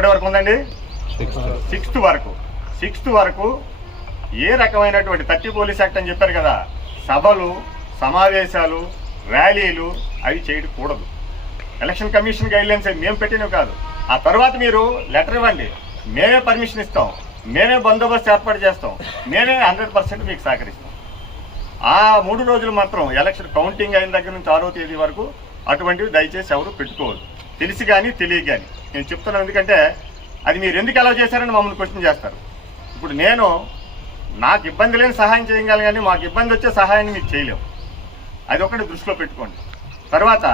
ఎప్పటి వరకు ఉందండి? 6th వరకు ఏ రకమైనటువంటి 30 పోలీస్ యాక్ట్ అని చెప్పారు కదా, సభలు, సమావేశాలు, ర్యాలీలు అవి చేయకూడదు. ఎలక్షన్ కమిషన్ గైడ్లైన్స్ మేము పెట్టినవి కాదు. ఆ తర్వాత మీరు లెటర్ ఇవ్వండి, మేమే పర్మిషన్ ఇస్తాం, మేమే బందోబస్తు ఏర్పాటు చేస్తాం, మేమే 100% మీకు సహకరిస్తాం. ఆ 3 రోజులు మాత్రం ఎలక్షన్ కౌంటింగ్ అయిన దగ్గర నుంచి 6వ తేదీ వరకు అటువంటివి దయచేసి ఎవరు పెట్టుకోవద్దు. తెలిసి కానీ తెలియక కానీ నేను చెప్తున్నాను. ఎందుకంటే అది మీరు ఎందుకు అలౌ చేశారని మమ్మల్ని క్వశ్చన్ చేస్తారు. ఇప్పుడు నేను నాకు ఇబ్బంది లేని సహాయం చేయగలను, కానీ మాకు ఇబ్బంది వచ్చే సహాయాన్ని మీకు చేయలేము. అది ఒకటి దృష్టిలో పెట్టుకోండి. తర్వాత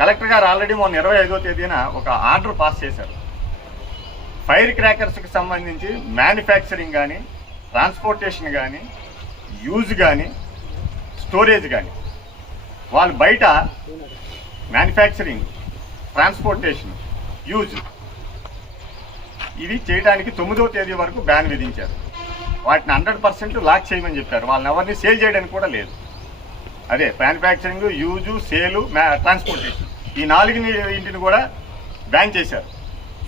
కలెక్టర్ గారు ఆల్రెడీ మొన్న 25వ తేదీన ఒక ఆర్డర్ పాస్ చేశారు. ఫైర్ క్రాకర్స్కి సంబంధించి మ్యానుఫ్యాక్చరింగ్ కానీ, ట్రాన్స్పోర్టేషన్ కానీ, యూజ్ కానీ, స్టోరేజ్ కానీ, వాళ్ళు బయట మ్యానుఫ్యాక్చరింగ్, ట్రాన్స్పోర్టేషన్, యూజ్ ఇది చేయడానికి 9వ తేదీ వరకు బ్యాన్ విధించారు. వాటిని 100% లాక్ చేయమని చెప్పారు. వాళ్ళని ఎవరిని సేల్ చేయడానికి కూడా లేదు. అదే మ్యానుఫ్యాక్చరింగ్, యూజు, సేలు, ట్రాన్స్పోర్టేషన్ ఈ 4 కూడా బ్యాన్ చేశారు.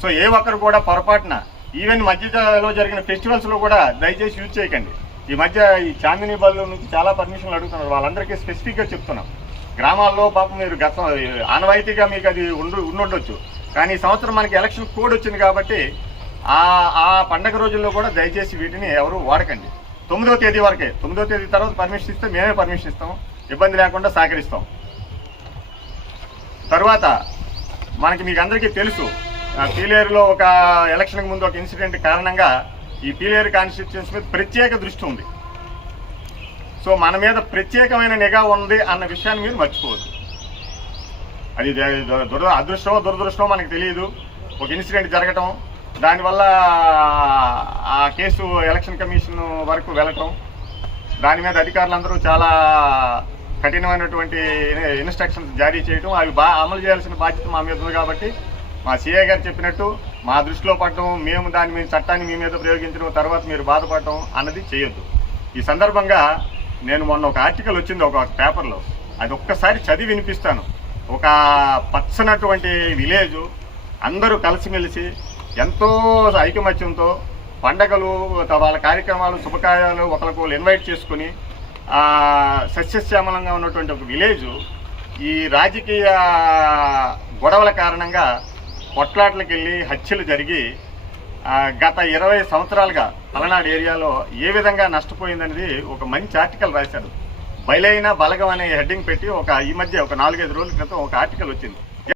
సో ఏ ఒక్కరు కూడా పొరపాటున ఈవెన్ మధ్యలో జరిగిన ఫెస్టివల్స్లో కూడా దయచేసి యూజ్ చేయకండి. ఈ మధ్య ఈ చాందినీ బల్లు నుంచి చాలా పర్మిషన్లు అడుగుతున్నారు. వాళ్ళందరికీ స్పెసిఫిక్గా చెప్తున్నాం. గ్రామాల్లో పాపం మీరు గతం ఆనవాయితీగా మీకు అది ఉండొచ్చు, కానీ ఈ సంవత్సరం మనకి ఎలక్షన్ కోడ్ వచ్చింది కాబట్టి ఆ పండగ రోజుల్లో కూడా దయచేసి వీటిని ఎవరు వాడకండి. 9వ తేదీ వరకే. 9వ తేదీ తర్వాత పర్మిషన్ ఇస్తే మేమే పర్మిషన్ ఇస్తాం, ఇబ్బంది లేకుండా సహకరిస్తాం. తర్వాత మీకు అందరికీ తెలుసు, పీలేరులో ఒక ఎలక్షన్కి ముందు ఒక ఇన్సిడెంట్ కారణంగా ఈ పీలేరు కాన్స్టిట్యుయెన్సీ మీద ప్రత్యేక దృష్టి ఉంది. సో మన మీద ప్రత్యేకమైన నిఘా ఉంది అన్న విషయాన్ని మీరు మర్చిపోవద్దు. అది అదృష్టమో దురదృష్టమో మనకు తెలియదు. ఒక ఇన్సిడెంట్ జరగటం, దానివల్ల ఆ కేసు ఎలక్షన్ కమిషన్ వరకు వెళ్ళటం, దాని మీద అధికారులందరూ చాలా కఠినమైనటువంటి ఇన్స్ట్రక్షన్స్ జారీ చేయటం, అవి అమలు చేయాల్సిన బాధ్యత మా మీద ఉంది. కాబట్టి మా సిఐ గారు చెప్పినట్టు మా దృష్టిలో పడటం, మేము దాని మీద చట్టాన్ని మీ మీద ప్రయోగించడం, తర్వాత మీరు బాధపడటం అన్నది చేయొద్దు. ఈ సందర్భంగా నేను మొన్న ఒక ఆర్టికల్ వచ్చింది ఒక పేపర్లో, అది ఒక్కసారి చదివి వినిపిస్తాను. ఒక పచ్చనటువంటి విలేజు, అందరూ కలిసిమెలిసి ఎంతో ఐకమత్యంతో పండగలు, వాళ్ళ కార్యక్రమాలు, శుభకార్యాలు ఒకరికొకరు ఇన్వైట్ చేసుకుని సస్యశ్యామలంగా ఉన్నటువంటి ఒక విలేజు ఈ రాజకీయ గొడవల కారణంగా కొట్లాట్లకు వెళ్ళి హత్యలు జరిగి గత 20 సంవత్సరాలుగా పలనాడు ఏరియాలో ఏ విధంగా నష్టపోయిందనేది ఒక మంచి ఆర్టికల్ రాశారు. బలైన బలగం అనే హెడ్డింగ్ పెట్టి ఈ మధ్య ఒక 4-5 రోజుల క్రితం ఒక ఆర్టికల్ వచ్చింది.